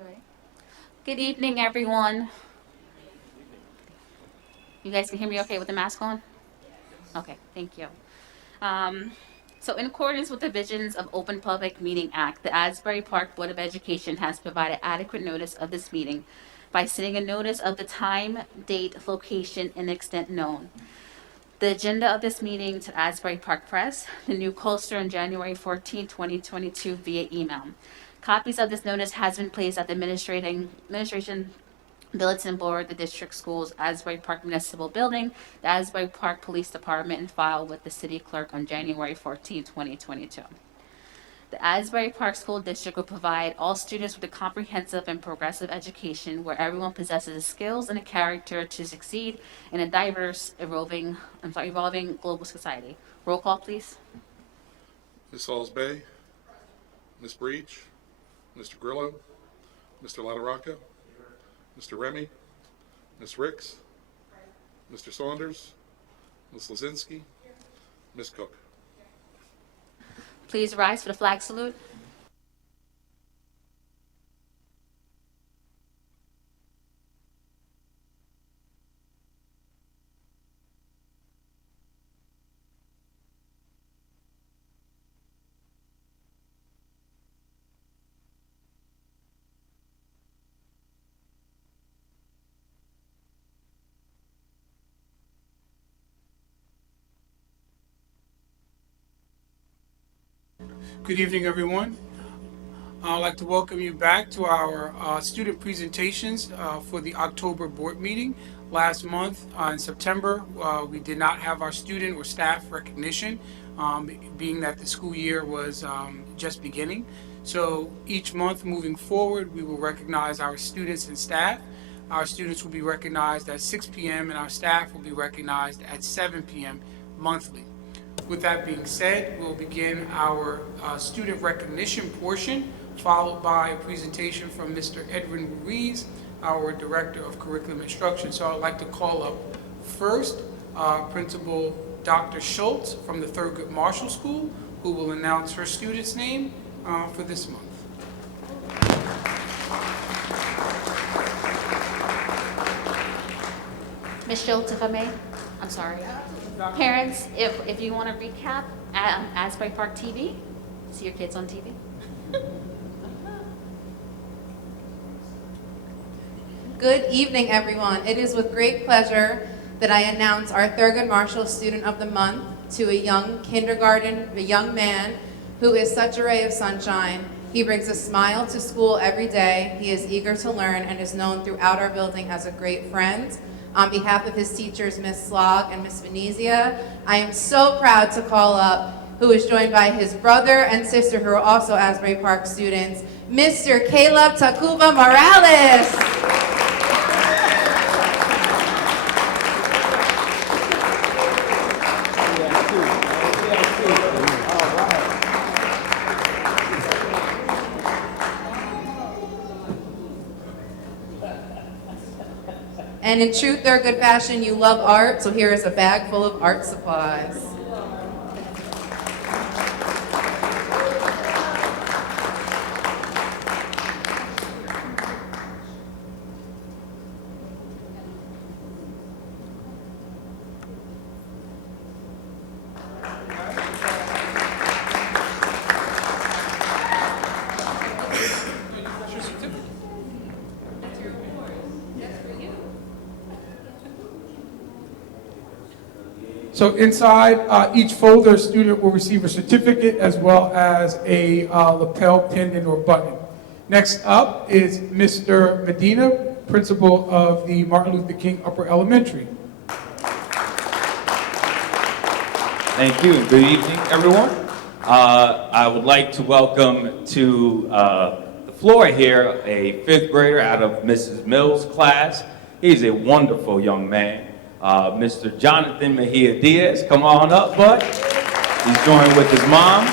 Alright. Good evening, everyone. You guys can hear me okay with the mask on? Okay, thank you. Um, so, in accordance with the Visions of Open Public Meeting Act, the Asbury Park Board of Education has provided adequate notice of this meeting by sending a notice of the time, date, location, and extent known. The agenda of this meeting to Asbury Park Press, the New Coaster on January 14, 2022 via email. Copies of this notice has been placed at the administration bulletin board, the district schools, Asbury Park Municipal Building, the Asbury Park Police Department, and filed with the city clerk on January 14, 2022. The Asbury Park School District will provide all students with a comprehensive and progressive education where everyone possesses the skills and a character to succeed in a diverse, evolving global society. Roll call, please. Ms. Halls Bay, Ms. Breach, Mr. Grillo, Mr. LaRocca, Mr. Remy, Ms. Ricks, Mr. Saunders, Ms. Lazinski, Ms. Cook. Please rise for the flag salute. Good evening, everyone. I'd like to welcome you back to our student presentations for the October board meeting. Last month in September, we did not have our student or staff recognition, being that the school year was just beginning. So each month moving forward, we will recognize our students and staff. Our students will be recognized at 6 p.m. and our staff will be recognized at 7 p.m. monthly. With that being said, we'll begin our student recognition portion, followed by a presentation from Mr. Edwin Ruiz, our Director of Curriculum Instruction. So I'd like to call up first Principal Dr. Schultz from the Thurgood Marshall School, who will announce her student's name for this month. Ms. Schultz, if I may. I'm sorry. Parents, if you want to recap Asbury Park TV, see your kids on TV. Good evening, everyone. It is with great pleasure that I announce our Thurgood Marshall Student of the Month to a young man who is such a ray of sunshine. He brings a smile to school every day. He is eager to learn and is known throughout our building as a great friend. On behalf of his teachers, Ms. Slog and Ms. Venezia, I am so proud to call up, who is joined by his brother and sister, who are also Asbury Park students, Mr. Caleb Tacuba Morales. And in true Thurgood fashion, you love art, so here is a bag full of art supplies. So inside each folder, a student will receive a certificate as well as a lapel pendant or button. Next up is Mr. Medina, principal of the Martin Luther King Upper Elementary. Thank you. Good evening, everyone. I would like to welcome to the floor here a fifth grader out of Mrs. Mills' class. He's a wonderful young man. Mr. Jonathan Mejia Diaz, come on up, bud. He's joined with his mom.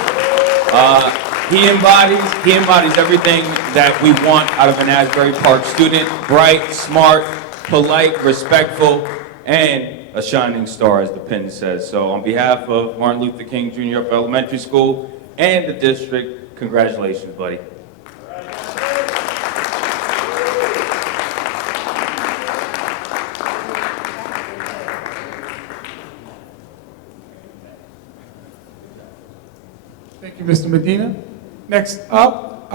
He embodies everything that we want out of an Asbury Park student: bright, smart, polite, respectful, and a shining star, as the pin says. So on behalf of Martin Luther King Jr. Upper Elementary School and the district, congratulations, buddy. Thank you, Mr. Medina. Next up,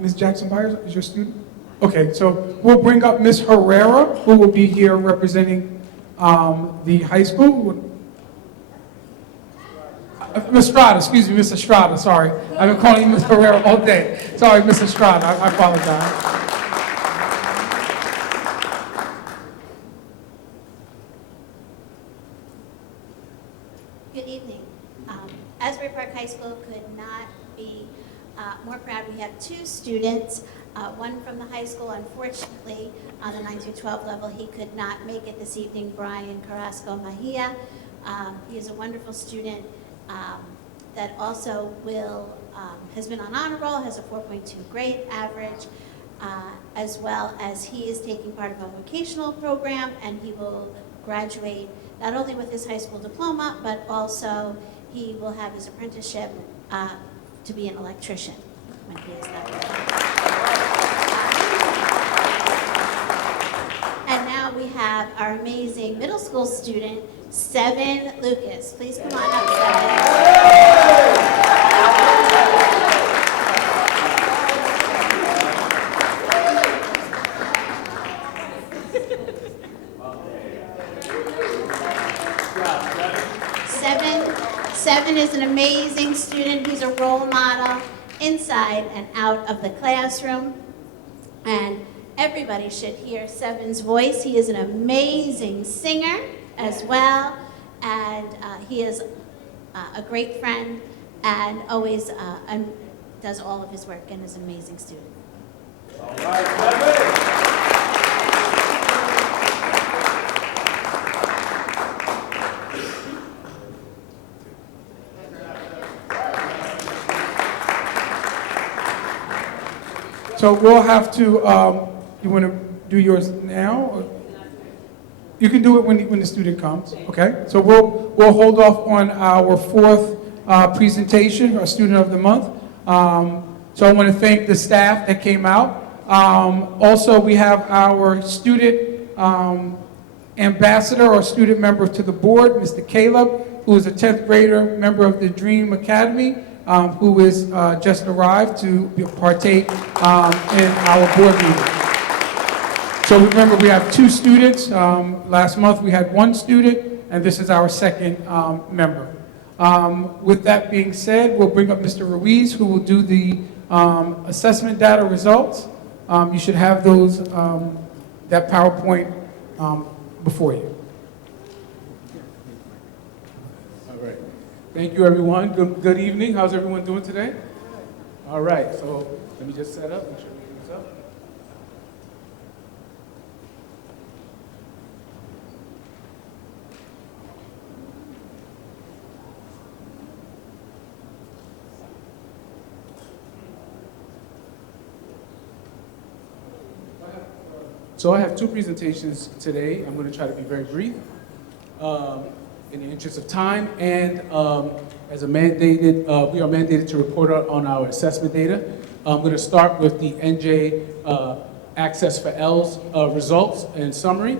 Ms. Jackson Byers is your student? Okay, so we'll bring up Ms. Herrera, who will be here representing the high school. Ms. Estrada, excuse me, Ms. Estrada, sorry. I've been calling you Ms. Herrera all day. Sorry, Ms. Estrada, I apologize. Good evening. Asbury Park High School could not be more proud. We have two students, one from the high school. Unfortunately, on the 9 through 12 level, he could not make it this evening, Brian Carrasco Mahia. He is a wonderful student that also has been on honor roll, has a 4.2 grade average, as well as he is taking part of a vocational program, and he will graduate not only with his high school diploma, but also he will have his apprenticeship to be an electrician when he is that ready. And now we have our amazing middle school student, Seven Lucas. Please come on up, Seven. Seven is an amazing student. He's a role model inside and out of the classroom. And everybody should hear Seven's voice. He is an amazing singer as well. And he is a great friend and always does all of his work and is an amazing student. All right, Seven. So we'll have to, you want to do yours now? Or? You can do it when the student comes, okay? So we'll hold off on our fourth presentation, our student of the month. So I want to thank the staff that came out. Also, we have our student ambassador or student member to the board, Mr. Caleb, who is a 10th grader, member of the Dream Academy, who is just arrived to partake in our board meeting. So remember, we have two students. Last month we had one student, and this is our second member. With that being said, we'll bring up Mr. Ruiz, who will do the assessment data results. You should have those, that PowerPoint before you. Thank you, everyone. Good evening. How's everyone doing today? All right, so let me just set up and show you what's up. So I have two presentations today. I'm going to try to be very brief. In the interest of time, and as a mandated, we are mandated to report on our assessment data. I'm going to start with the NJ Access for L's results and summary.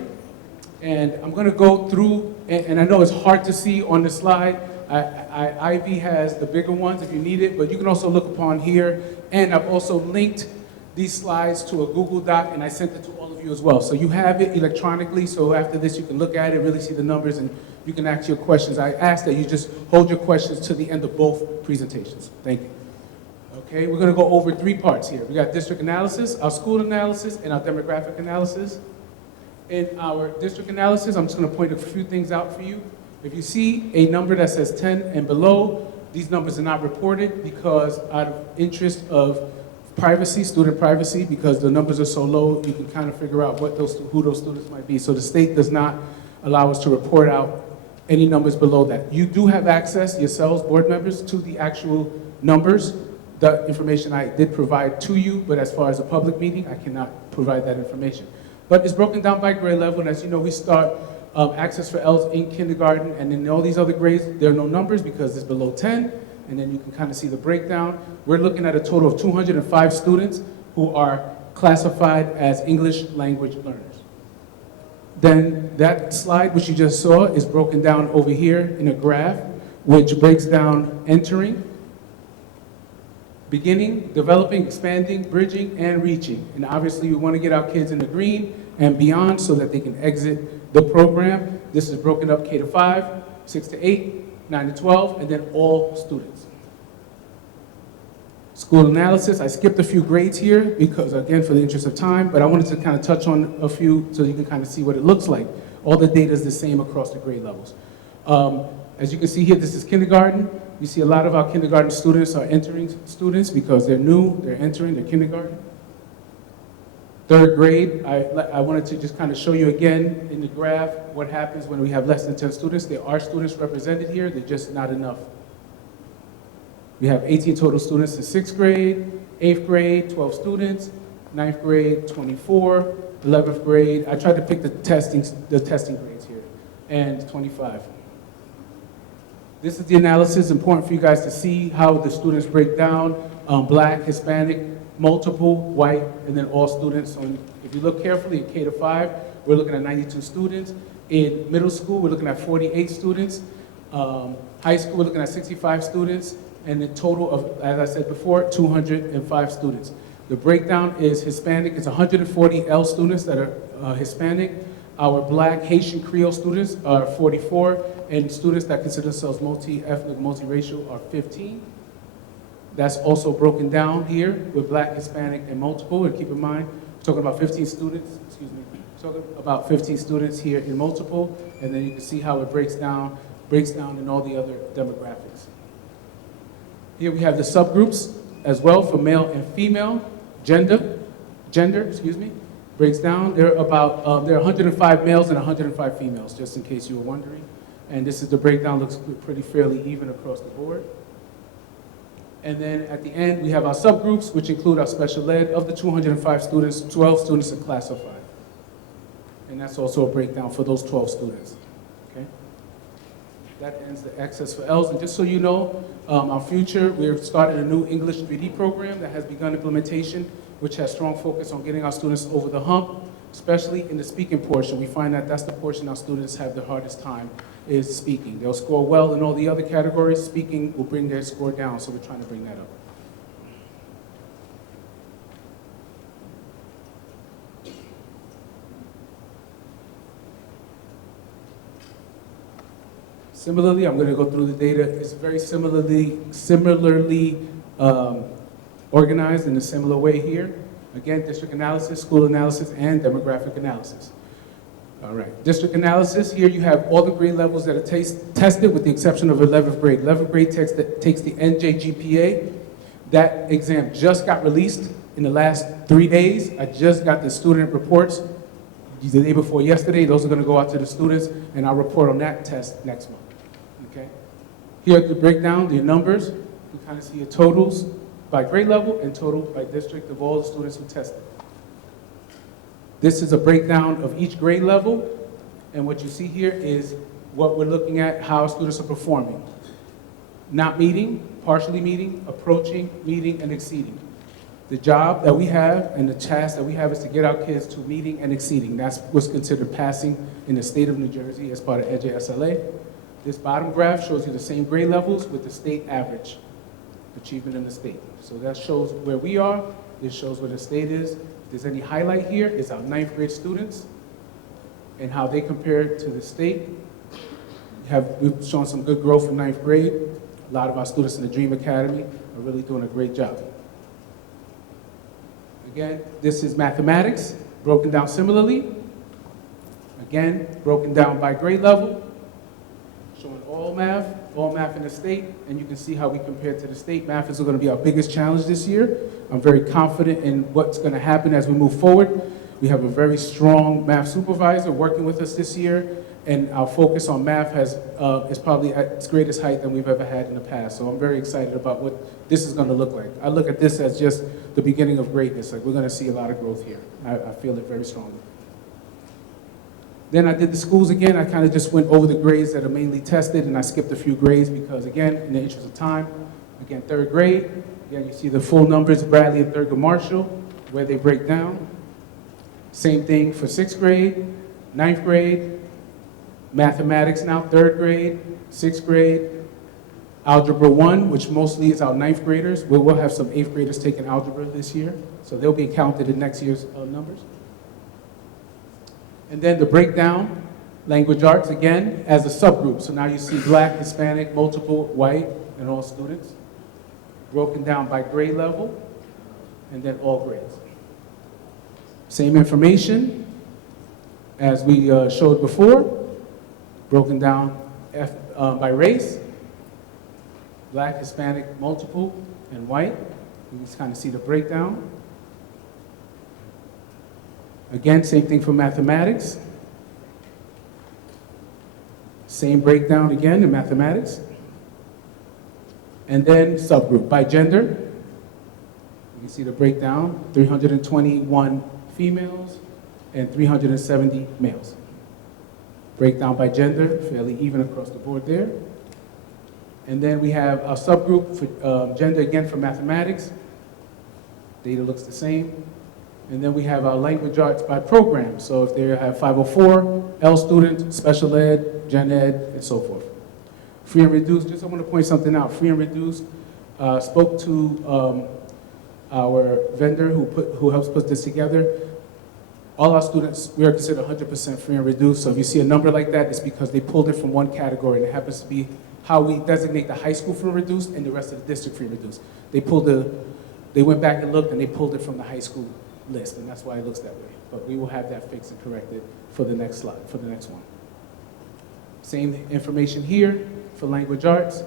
And I'm going to go through, and I know it's hard to see on the slide. Ivy has the bigger ones if you need it, but you can also look upon here. And I've also linked these slides to a Google Doc, and I sent it to all of you as well. So you have it electronically, so after this you can look at it, really see the numbers, and you can ask your questions. I ask that you just hold your questions to the end of both presentations. Thank you. Okay, we're gonna go over three parts here. We got district analysis, our school analysis, and our demographic analysis. In our district analysis, I'm just gonna point a few things out for you. If you see a number that says 10 and below, these numbers are not reported because out of interest of privacy, student privacy, because the numbers are so low, you can kind of figure out who those students might be. So the state does not allow us to report out any numbers below that. You do have access, yourselves, board members, to the actual numbers. The information I did provide to you, but as far as a public meeting, I cannot provide that information. But it's broken down by grade level, and as you know, we start Access for L's in kindergarten, and in all these other grades, there are no numbers because it's below 10, and then you can kind of see the breakdown. We're looking at a total of 205 students who are classified as English language learners. Then that slide, which you just saw, is broken down over here in a graph, which breaks down entering, beginning, developing, expanding, bridging, and reaching. And obviously, we want to get our kids in the green and beyond so that they can exit the program. This is broken up K to 5, 6 to 8, 9 to 12, and then all students. School analysis, I skipped a few grades here because, again, for the interest of time, but I wanted to kind of touch on a few so you can kind of see what it looks like. All the data is the same across the grade levels. As you can see here, this is kindergarten. You see a lot of our kindergarten students are entering students because they're new, they're entering, they're kindergarten. Third grade, I wanted to just kind of show you again in the graph what happens when we have less than 10 students. There are students represented here, they're just not enough. We have 18 total students in 6th grade, 8th grade, 12 students, 9th grade, 24, 11th grade. I tried to pick the testing grades here, and 25. This is the analysis, important for you guys to see how the students break down, Black, Hispanic, multiple, white, and then all students. So if you look carefully in K to 5, we're looking at 92 students. In middle school, we're looking at 48 students. High school, we're looking at 65 students. And a total of, as I said before, 205 students. The breakdown is Hispanic, it's 140 L students that are Hispanic. Our Black, Haitian, Creole students are 44, and students that consider themselves multi-ethnic, multiracial are 15. That's also broken down here with Black, Hispanic, and multiple. And keep in mind, we're talking about 15 students, we're talking about 15 students here in multiple, and then you can see how it breaks down in all the other demographics. Here we have the subgroups as well for male and female, gender, breaks down. There are 105 males and 105 females, just in case you were wondering. And this is the breakdown, looks pretty fairly even across the board. And then at the end, we have our subgroups, which include our special ed. Of the 205 students, 12 students are classified. And that's also a breakdown for those 12 students. Okay? That ends the Access for Ls. And just so you know, our future, we've started a new English 3D program that has begun implementation, which has strong focus on getting our students over the hump, especially in the speaking portion. We find that that's the portion our students have the hardest time is speaking. They'll score well in all the other categories. Speaking will bring their score down, so we're trying to bring that up. Similarly, I'm going to go through the data. It's very similarly organized in a similar way here. Again, district analysis, school analysis, and demographic analysis. All right, district analysis, here you have all the grade levels that are tested with the exception of 11th grade. 11th grade takes the NJGPA. That exam just got released in the last 3 days. I just got the student reports the day before yesterday. Those are going to go out to the students, and I'll report on that test next month. Okay. Here at the breakdown, the numbers, you kind of see your totals by grade level and total by district of all the students who tested. This is a breakdown of each grade level, and what you see here is what we're looking at, how students are performing. Not meeting, partially meeting, approaching, meeting, and exceeding. The job that we have and the task that we have is to get our kids to meeting and exceeding. That's what's considered passing in the state of New Jersey as part of NJSLA. This bottom graph shows you the same grade levels with the state average achievement in the state. So that shows where we are. This shows where the state is. If there's any highlight here, it's our 9th grade students and how they compare to the state. We've shown some good growth in 9th grade. A lot of our students in the Dream Academy are really doing a great job. Again, this is mathematics, broken down similarly. Again, broken down by grade level, showing all math in the state, and you can see how we compare to the state. Math is going to be our biggest challenge this year. I'm very confident in what's going to happen as we move forward. We have a very strong math supervisor working with us this year, and our focus on math is probably at its greatest height than we've ever had in the past. So I'm very excited about what this is going to look like. I look at this as just the beginning of greatness. Like, we're going to see a lot of growth here. I feel it very strongly. Then I did the schools again. I kind of just went over the grades that are mainly tested, and I skipped a few grades because, again, in the interest of time, again, 3rd grade. Again, you see the full numbers, Bradley and Thurgood Marshall, where they break down. Same thing for 6th grade, 9th grade, mathematics now, 3rd grade, 6th grade, Algebra 1, which mostly is our 9th graders. We will have some 8th graders taking algebra this year, so they'll be counted in next year's numbers. And then the breakdown, language arts, again, as a subgroup. So now you see Black, Hispanic, multiple, white, and all students, broken down by grade level, and then all grades. Same information as we showed before, broken down by race, Black, Hispanic, multiple, and white. You can kind of see the breakdown. Again, same thing for mathematics. Same breakdown again in mathematics. And then subgroup by gender. You can see the breakdown, 321 females and 370 males. Breakdown by gender, fairly even across the board there. And then we have a subgroup for gender again for mathematics. Data looks the same. And then we have our language arts by program. So if they have 504, L student, special ed, gen ed, and so forth. Free and reduced, just I want to point something out. Free and reduced spoke to our vendor who helps put this together. All our students, we are considered 100% free and reduced. So if you see a number like that, it's because they pulled it from one category, and it happens to be how we designate the high school free and reduced and the rest of the district free and reduced. They went back and looked, and they pulled it from the high school list, and that's why it looks that way. But we will have that fixed and corrected for the next slide, for the next one. Same information here for language arts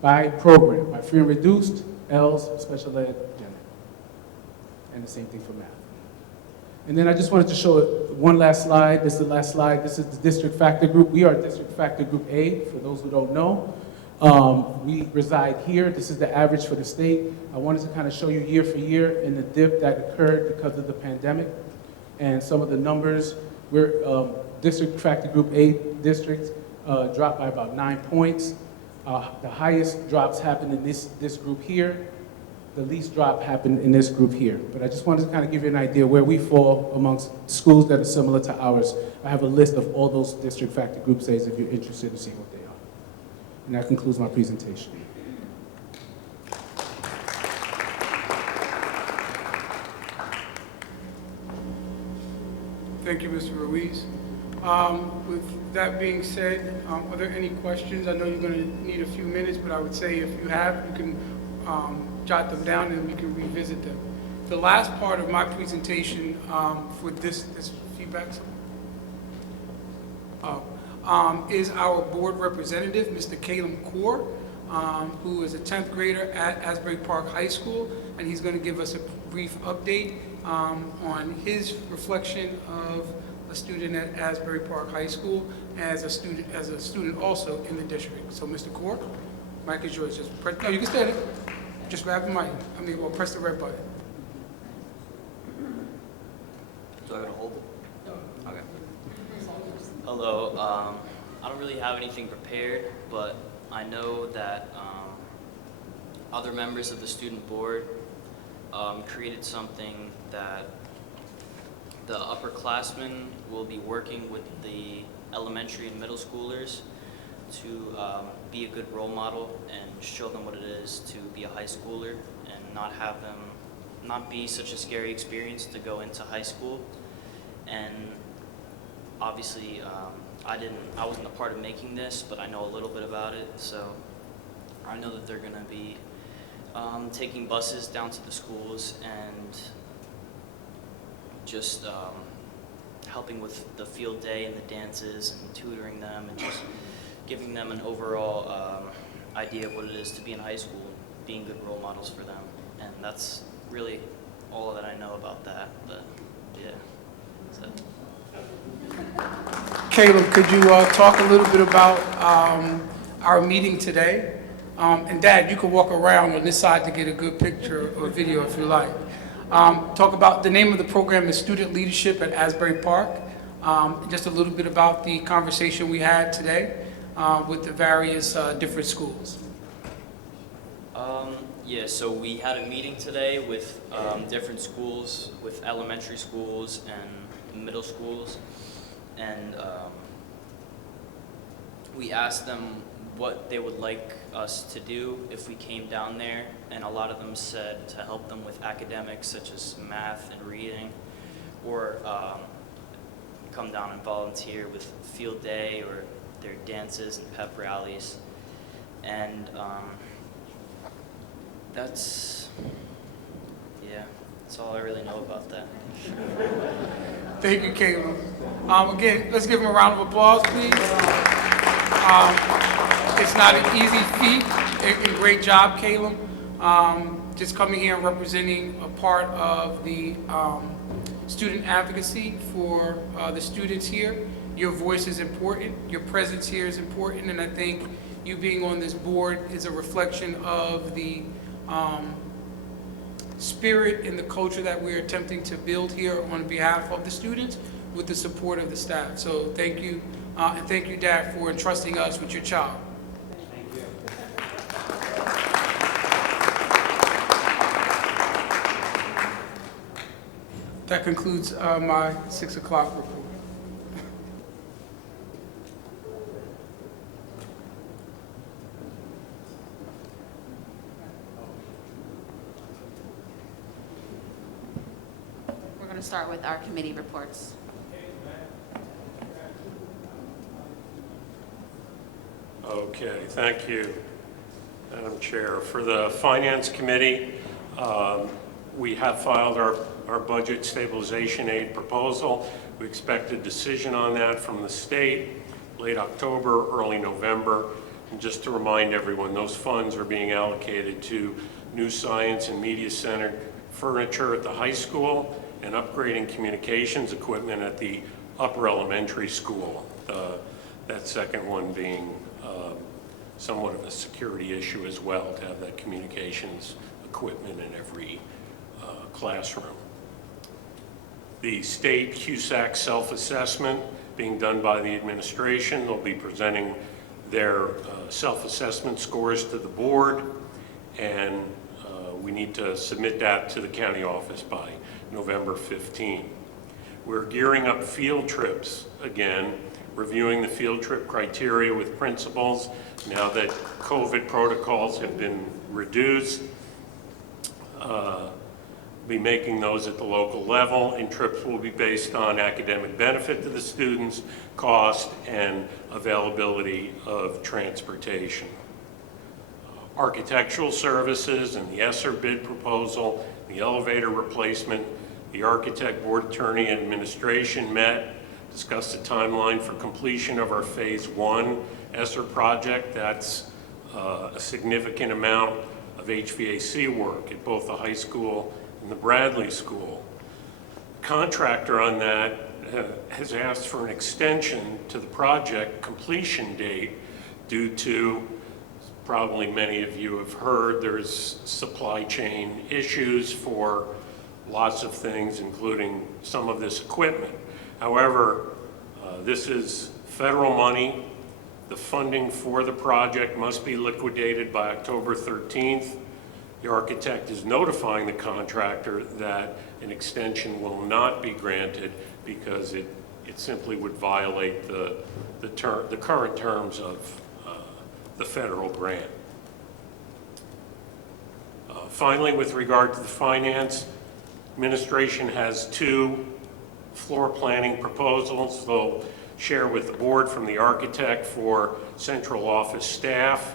by program, by free and reduced, L's, special ed, gen ed. And the same thing for math. And then I just wanted to show one last slide. This is the last slide. This is the district factor group. We are district factor group A, for those who don't know. We reside here. This is the average for the state. I wanted to kind of show you year for year in the dip that occurred because of the pandemic. And some of the numbers, we're district factor group A districts dropped by about 9 points. The highest drops happened in this group here. The least drop happened in this group here. But I just wanted to kind of give you an idea where we fall amongst schools that are similar to ours. I have a list of all those district factor group A's if you're interested to see what they are. And that concludes my presentation. Thank you, Mr. Ruiz. With that being said, are there any questions? I know you're going to need a few minutes, but I would say if you have, you can jot them down and we can revisit them. The last part of my presentation for this feedback is our board representative, Mr. Caleb Kaur, who is a 10th grader at Asbury Park High School, and he's going to give us a brief update on his reflection of a student at Asbury Park High School as a student also in the district. So, Mr. Kaur, mic is yours. Just press. No, you can stand it. Just grab the mic. Well, press the red button. Do I have to hold it? Okay. Hello. I don't really have anything prepared, but I know that other members of the student board created something that the upperclassmen will be working with the elementary and middle schoolers to be a good role model and show them what it is to be a high schooler and not be such a scary experience to go into high school. And obviously, I wasn't a part of making this, but I know a little bit about it. So I know that they're gonna be taking buses down to the schools and just helping with the field day and the dances and tutoring them and just giving them an overall idea of what it is to be in high school, being good role models for them. And that's really all that I know about that, but yeah. So. Caleb, could you talk a little bit about our meeting today? And Dad, you can walk around on this side to get a good picture or video if you like. Talk about the name of the program is Student Leadership at Asbury Park. Just a little bit about the conversation we had today with the various different schools. Yeah, so we had a meeting today with different schools, with elementary schools and middle schools, and we asked them what they would like us to do if we came down there, and a lot of them said to help them with academics such as math and reading, or come down and volunteer with field day or their dances and pep rallies. And that's all I really know about that. Thank you, Caleb. Again, let's give him a round of applause, please. It's not an easy feat, and great job, Caleb. Just coming here and representing a part of the student advocacy for the students here. Your voice is important, your presence here is important, and I think you being on this board is a reflection of the spirit and the culture that we're attempting to build here on behalf of the students with the support of the staff. So thank you, and thank you, Dad, for entrusting us with your child. Thank you. That concludes my 6 o'clock report. We're going to start with our committee reports. Okay, thank you, Madam Chair. For the Finance Committee, we have filed our budget stabilization aid proposal. We expect a decision on that from the state late October, early November. And just to remind everyone, those funds are being allocated to new science and media center furniture at the high school and upgrading communications equipment at the upper elementary school. That second one being somewhat of a security issue as well, to have that communications equipment in every classroom. The state CUSAC self-assessment being done by the administration. They'll be presenting their self-assessment scores to the board, and we need to submit that to the county office by November 15. We're gearing up field trips again, reviewing the field trip criteria with principals now that COVID protocols have been reduced. Be making those at the local level, and trips will be based on academic benefit to the students, cost, and availability of transportation. Architectural services and the ESSER bid proposal, the elevator replacement, the architect, board attorney, and administration met, discussed the timeline for completion of our phase 1 ESSER project. That's a significant amount of HVAC work at both the high school and the Bradley School. The contractor on that has asked for an extension to the project completion date due to, probably many of you have heard, there's supply chain issues for lots of things, including some of this equipment. However, this is federal money. The funding for the project must be liquidated by October 13th. The architect is notifying the contractor that an extension will not be granted because it simply would violate the current terms of the federal grant. Finally, with regard to the finance, administration has 2 floor planning proposals they'll share with the board from the architect for central office staff.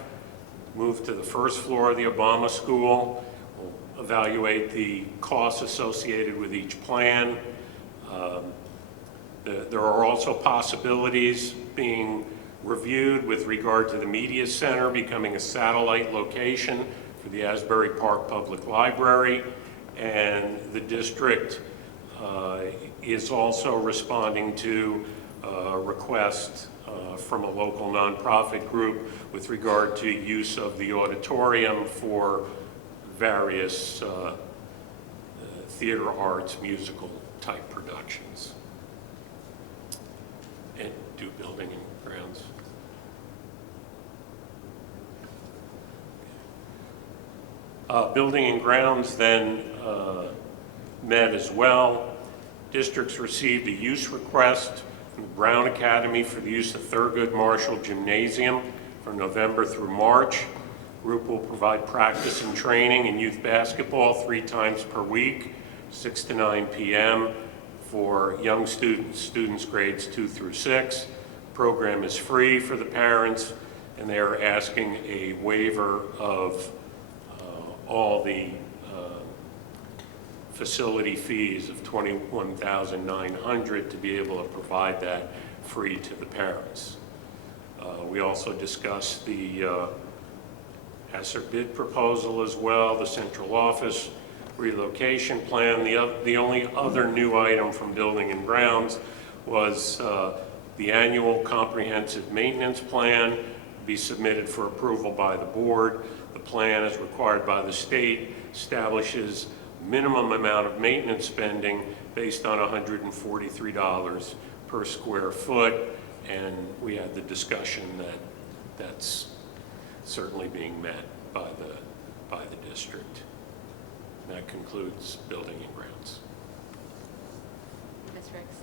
Move to the first floor of the Obama School. We'll evaluate the costs associated with each plan. There are also possibilities being reviewed with regard to the media center becoming a satellite location for the Asbury Park Public Library, and the district is also responding to a request from a local nonprofit group with regard to use of the auditorium for various theater arts, musical type productions. And do building and grounds. Building and grounds then met as well. Districts received a use request from the Brown Academy for the use of Thurgood Marshall Gymnasium from November through March. Group will provide practice and training in youth basketball 3 times per week, 6 to 9 p.m. for young students grades 2 through 6. Program is free for the parents, and they are asking a waiver of all the facility fees of $21,900 to be able to provide that free to the parents. We also discussed the ESSER bid proposal as well, the central office relocation plan. The only other new item from Building and Grounds was the annual comprehensive maintenance plan be submitted for approval by the board. The plan, as required by the state, establishes minimum amount of maintenance spending based on $143 per square foot, and we had the discussion that that's certainly being met by the district. And that concludes Building and Grounds. Ms. Ricks?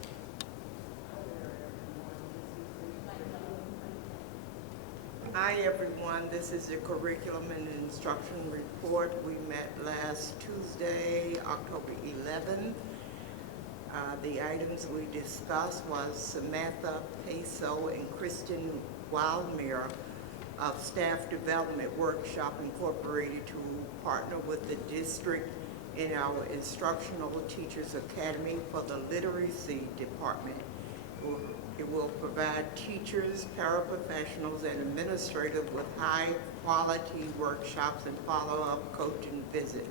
Hi, everyone. This is the Curriculum and Instruction Report. We met last Tuesday, October 11th. The items we discussed was Samantha Peso and Kristen Wildmere of Staff Development Workshop Incorporated to partner with the district in our Instructional Teachers Academy for the Literacy Department. It will provide teachers, paraprofessionals, and administrators with high-quality workshops and follow-up coaching visit.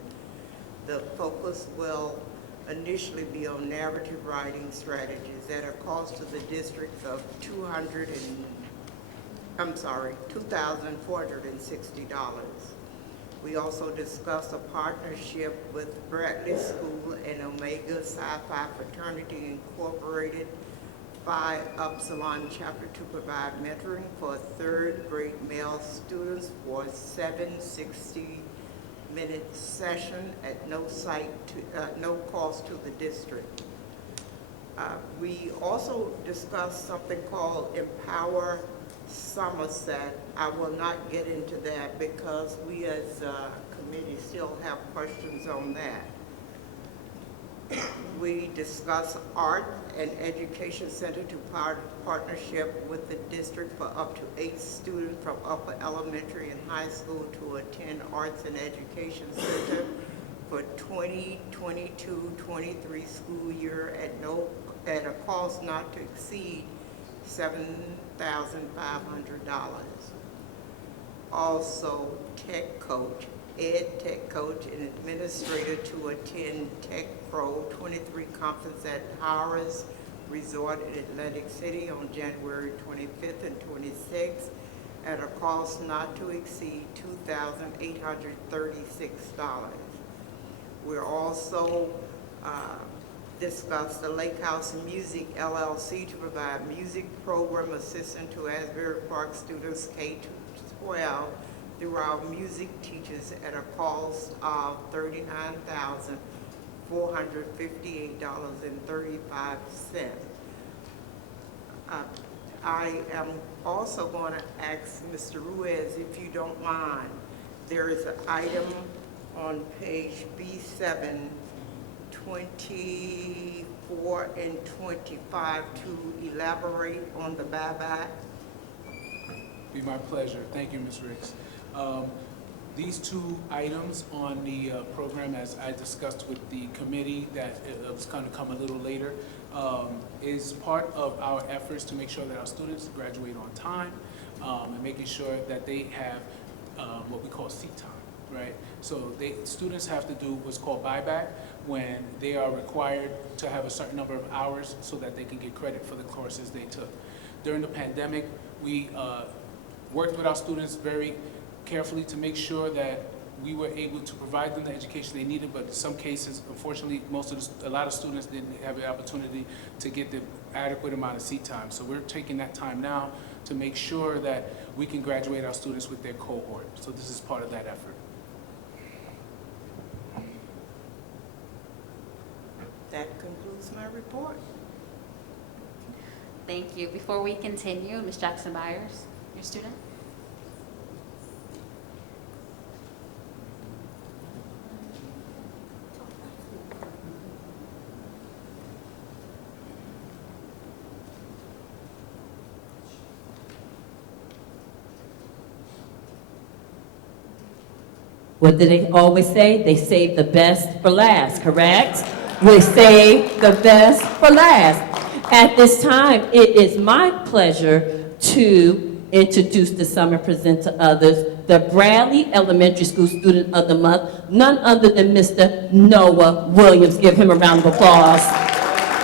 The focus will initially be on narrative writing strategies at a cost to the district of $2,460. We also discussed a partnership with Bradley School and Omega Psi-Phi Fraternity Incorporated Phi Upsilon Chapter to provide mentoring for 3rd grade male students for a 760-minute session at no cost to the district. We also discussed something called Empower Somerset. I will not get into that because we as a committee still have questions on that. We discussed Art and Education Center to partnership with the district for up to 8 students from upper elementary and high school to attend Arts and Education Center for 2022-23 school year at a cost not to exceed $7,500. Also, Tech Coach, Ed Tech Coach and Administrator to attend Tech Pro 23 conference at Harrah's Resort in Atlantic City on January 25th and 26th at a cost not to exceed $2,836. We're also discussed the Lake House Music LLC to provide music program assistance to Asbury Park students K-12 through our music teachers at a cost of $39,458.35. I am also going to ask Mr. Ruiz, if you don't mind, there is an item on page B7, 24 and 25 to elaborate on the buyback. Be my pleasure. Thank you, Ms. Ricks. These 2 items on the program, as I discussed with the committee, that it was going to come a little later, is part of our efforts to make sure that our students graduate on time and making sure that they have what we call seat time, right? So students have to do what's called buyback when they are required to have a certain number of hours so that they can get credit for the courses they took. During the pandemic, we worked with our students very carefully to make sure that we were able to provide them the education they needed, but in some cases, unfortunately, a lot of students didn't have the opportunity to get the adequate amount of seat time. So we're taking that time now to make sure that we can graduate our students with their cohort. So this is part of that effort. That concludes my report. Thank you. Before we continue, Ms. Jackson Byers, your student. What do they always say? They save the best for last, correct? We save the best for last. At this time, it is my pleasure to introduce the summer present to others, the Bradley Elementary School Student of the Month, none other than Mr. Noah Williams. Give him a round of applause.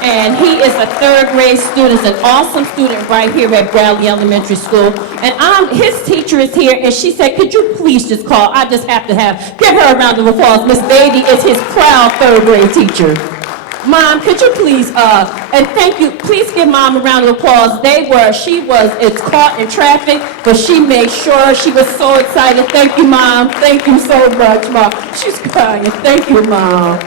And he is a third grade student, an awesome student right here at Bradley Elementary School. And his teacher is here, and she said, could you please just call? I just have to give her a round of applause. Miss Beatty is his proud third grade teacher. Mom, could you please, and thank you, please give Mom a round of applause. It's caught in traffic, but she made sure, she was so excited. Thank you, Mom. Thank you so much, Mom. She's crying. Thank you, Mom.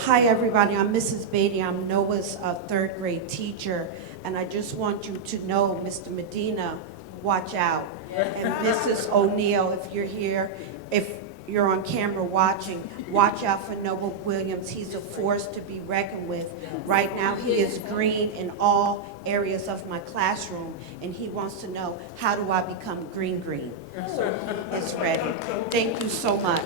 Hi, everybody. I'm Mrs. Beatty. I'm Noah's third grade teacher. And I just want you to know, Mr. Medina, watch out. And Mrs. O'Neill, if you're here, if you're on camera watching, watch out for Noah Williams. He's a force to be reckoned with. Right now, he is green in all areas of my classroom, and he wants to know, how do I become green? So he is ready. Thank you so much.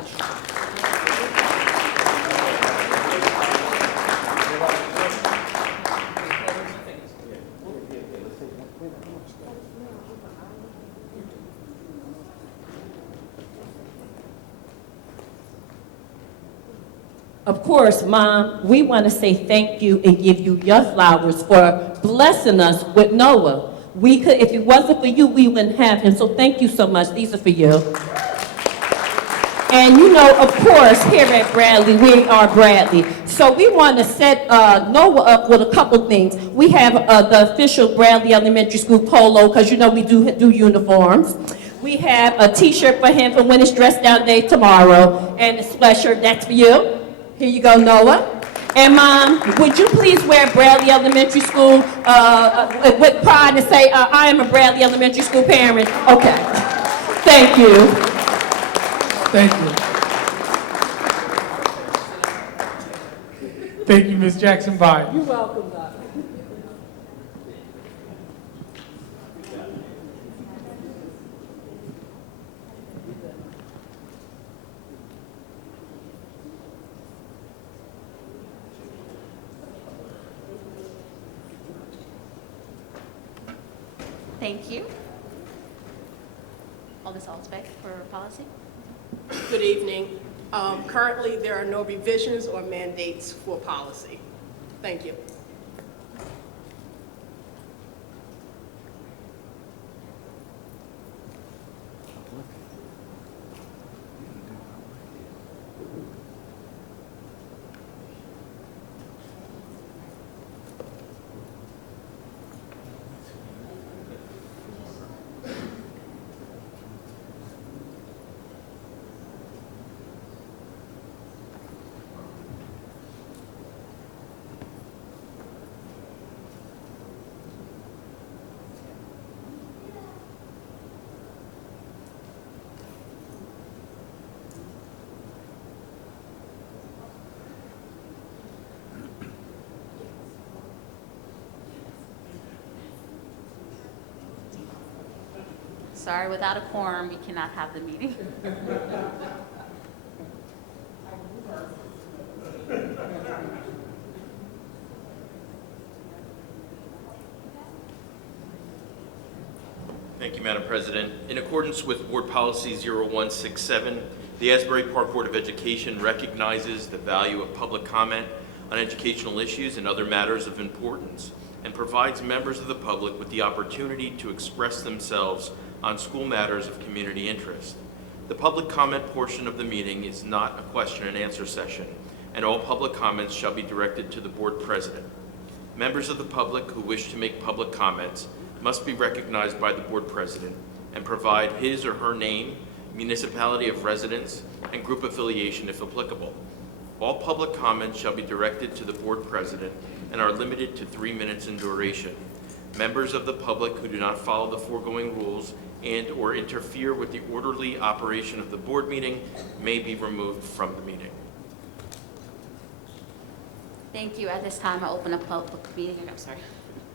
Of course, Mom, we want to say thank you and give you your flowers for blessing us with Noah. If it wasn't for you, we wouldn't have him. So thank you so much. These are for you. And you know, of course, here at Bradley, we are Bradley. So we want to set Noah up with a couple things. We have the official Bradley Elementary School polo, because you know we do uniforms. We have a t-shirt for him for when it's dress down day tomorrow, and a sweatshirt, that's for you. Here you go, Noah. And Mom, would you please wear Bradley Elementary School with pride and say, I am a Bradley Elementary School parent? Okay. Thank you. Thank you. Thank you, Ms. Jackson-Bye. You're welcome, Doc. Thank you. Ms. Alsbeck for policy. Good evening. Currently, there are no revisions or mandates for policy. Thank you. Sorry, without a quorum, we cannot have the meeting. Thank you, Madam President. In accordance with Board Policy 0167, the Asbury Park Board of Education recognizes the value of public comment on educational issues and other matters of importance, and provides members of the public with the opportunity to express themselves on school matters of community interest. The public comment portion of the meeting is not a question and answer session, and all public comments shall be directed to the board president. Members of the public who wish to make public comments must be recognized by the board president and provide his or her name, municipality of residence, and group affiliation if applicable. All public comments shall be directed to the board president and are limited to 3 minutes in duration. Members of the public who do not follow the foregoing rules and or interfere with the orderly operation of the board meeting may be removed from the meeting. Thank you. At this time, I open up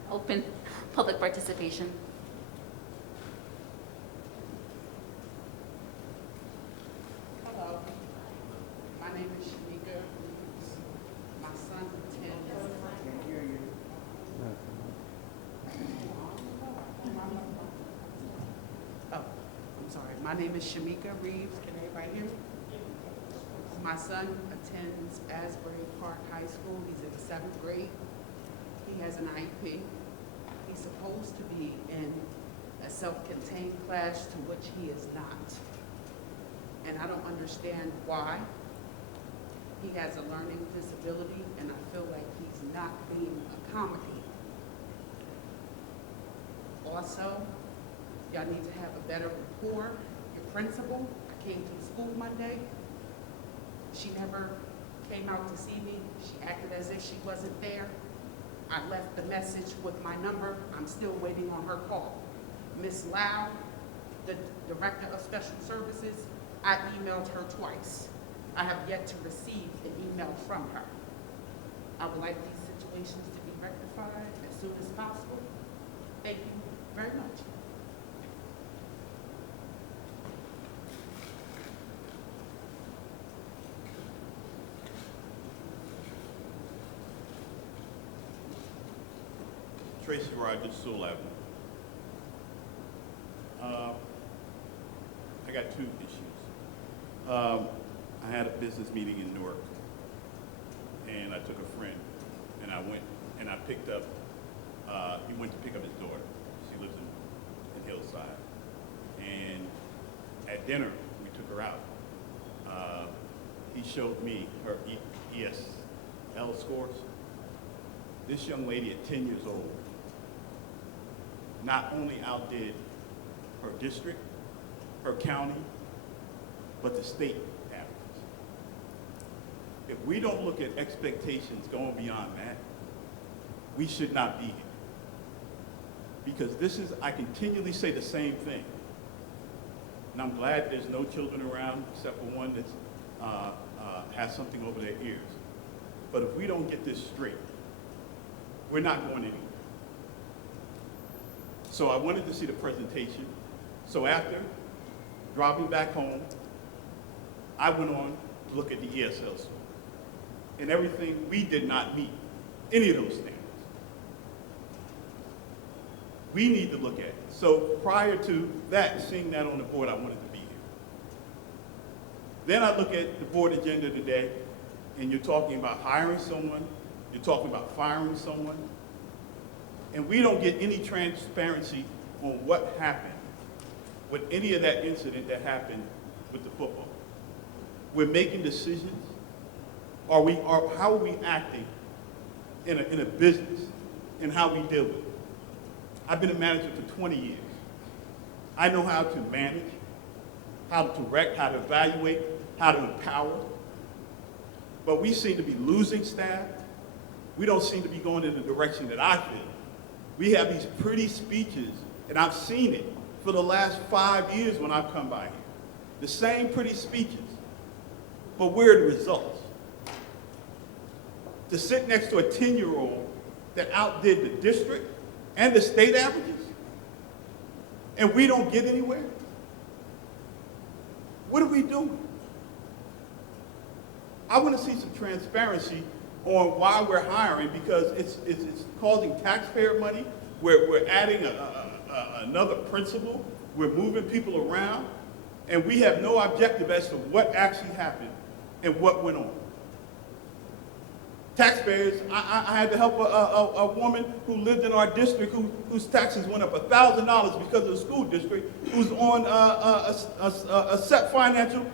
open public participation. My name is Shamika Reeves. Can everybody hear me? My son attends Asbury Park High School. He's in the 7th grade. He has an IEP. He's supposed to be in a self-contained class to which he is not. And I don't understand why. He has a learning disability, and I feel like he's not being accommodated. Also, y'all need to have a better rapport. Your principal, I came to the school Monday. She never came out to see me. She acted as if she wasn't there. I left the message with my number. I'm still waiting on her call. Miss Lau, the Director of Special Services, I emailed her twice. I have yet to receive an email from her. I would like these situations to be rectified as soon as possible. Thank you very much. Tracy Rogers, Sewell Avenue. I got two issues. I had a business meeting in Newark, and I took a friend, and I went and I picked up, he went to pick up his daughter. She lives in Hillside. And at dinner, we took her out. He showed me her ESL scores. This young lady at 10 years old not only outdid her district, her county, but the state averages. If we don't look at expectations going beyond that, we should not be here. Because this is, I continually say the same thing. And I'm glad there's no children around except for one that has something over their ears. But if we don't get this straight, we're not going anywhere. So I wanted to see the presentation. So after driving back home, I went on to look at the ESL score. And everything, we did not meet any of those standards. We need to look at it. So prior to that, seeing that on the board, I wanted to be here. Then I look at the board agenda today, and you're talking about hiring someone, you're talking about firing someone, and we don't get any transparency on what happened with any of that incident that happened with the football. We're making decisions. How are we acting in a business and how we deal with it? I've been a manager for 20 years. I know how to manage, how to direct, how to evaluate, how to empower. But we seem to be losing staff. We don't seem to be going in the direction that I feel. We have these pretty speeches, and I've seen it for the last 5 years when I've come by here. The same pretty speeches, but where are the results? To sit next to a 10-year-old that outdid the district and the state averages, and we don't get anywhere? What are we doing? I want to see some transparency on why we're hiring, because it's causing taxpayer money. We're adding another principal. We're moving people around, and we have no objective as to what actually happened and what went on. Taxpayers, I had to help a woman who lived in our district whose taxes went up $1,000 because of the school district, who's on a set financial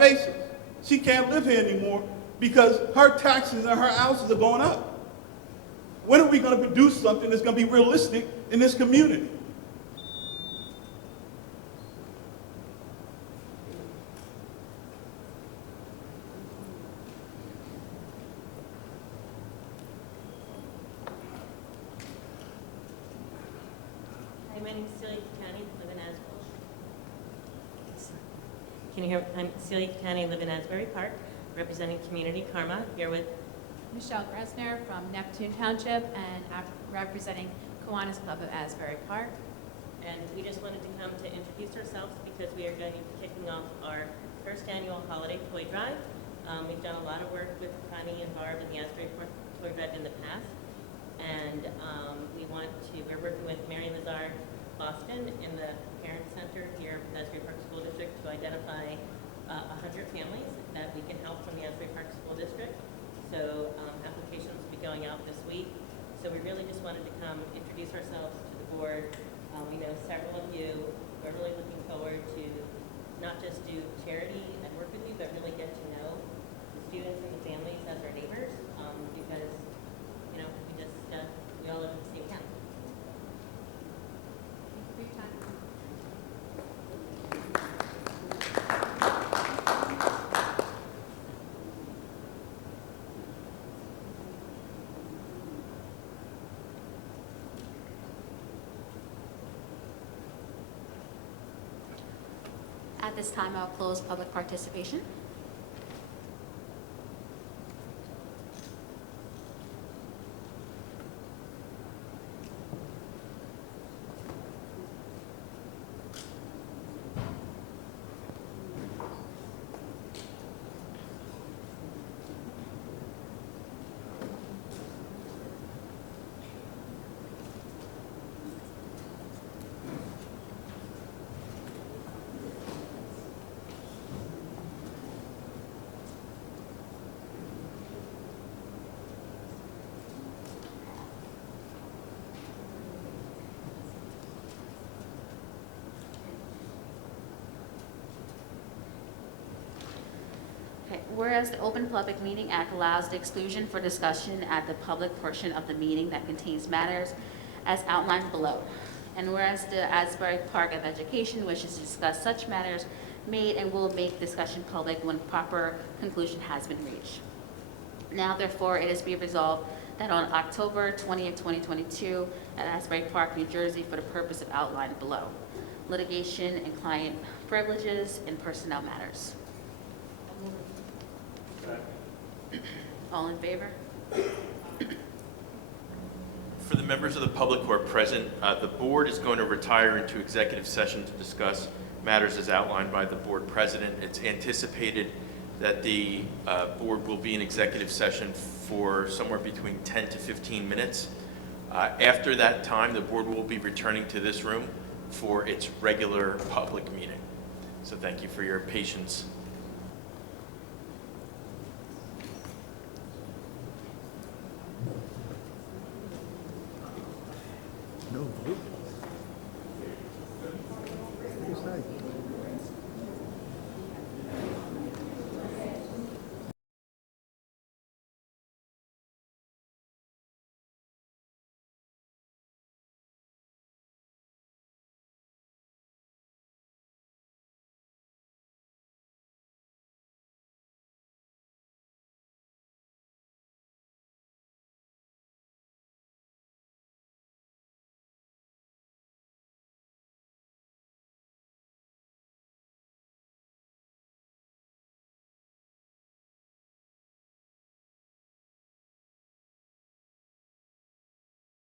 basis. She can't live here anymore because her taxes and her houses are going up. When are we going to produce something that's going to be realistic in this community? Hi, my name is Celia County, live in Asbury. Can you hear me? I'm Celia County, live in Asbury Park, representing Community Karma, here with Michelle Gressner from Neptune Township and representing Kiwanis Club of Asbury Park. And we just wanted to come to introduce ourselves because we are going to be kicking off our first annual holiday toy drive. We've done a lot of work with Connie and Barb and the Asbury Park Toy Drive in the past. And we're working with Mary Lazard Boston in the Parent Center here at Asbury Park School District to identify 100 families that we can help from the Asbury Park School District. So applications will be going out this week. So we really just wanted to come introduce ourselves to the board. We know several of you. We're really looking forward to not just do charity and work with you, but really get to know the students and the families as our neighbors, because, you know, we all live in the same town. Thank you for your time. At this time, I'll close public participation. Okay, whereas the Open Public Meeting Act allows the exclusion for discussion at the public portion of the meeting that contains matters as outlined below. And whereas the Asbury Park of Education wishes to discuss such matters made and will make discussion public when proper conclusion has been reached. Now therefore, it is be resolved that on October 20th, 2022, at Asbury Park, New Jersey, for the purpose of outlined below, litigation and client privileges and personnel matters. All in favor? For the members of the public who are present, the board is going to retire into executive session to discuss matters as outlined by the board president. It's anticipated that the board will be in executive session for somewhere between 10 to 15 minutes. After that time, the board will be returning to this room for its regular public meeting. So thank you for your patience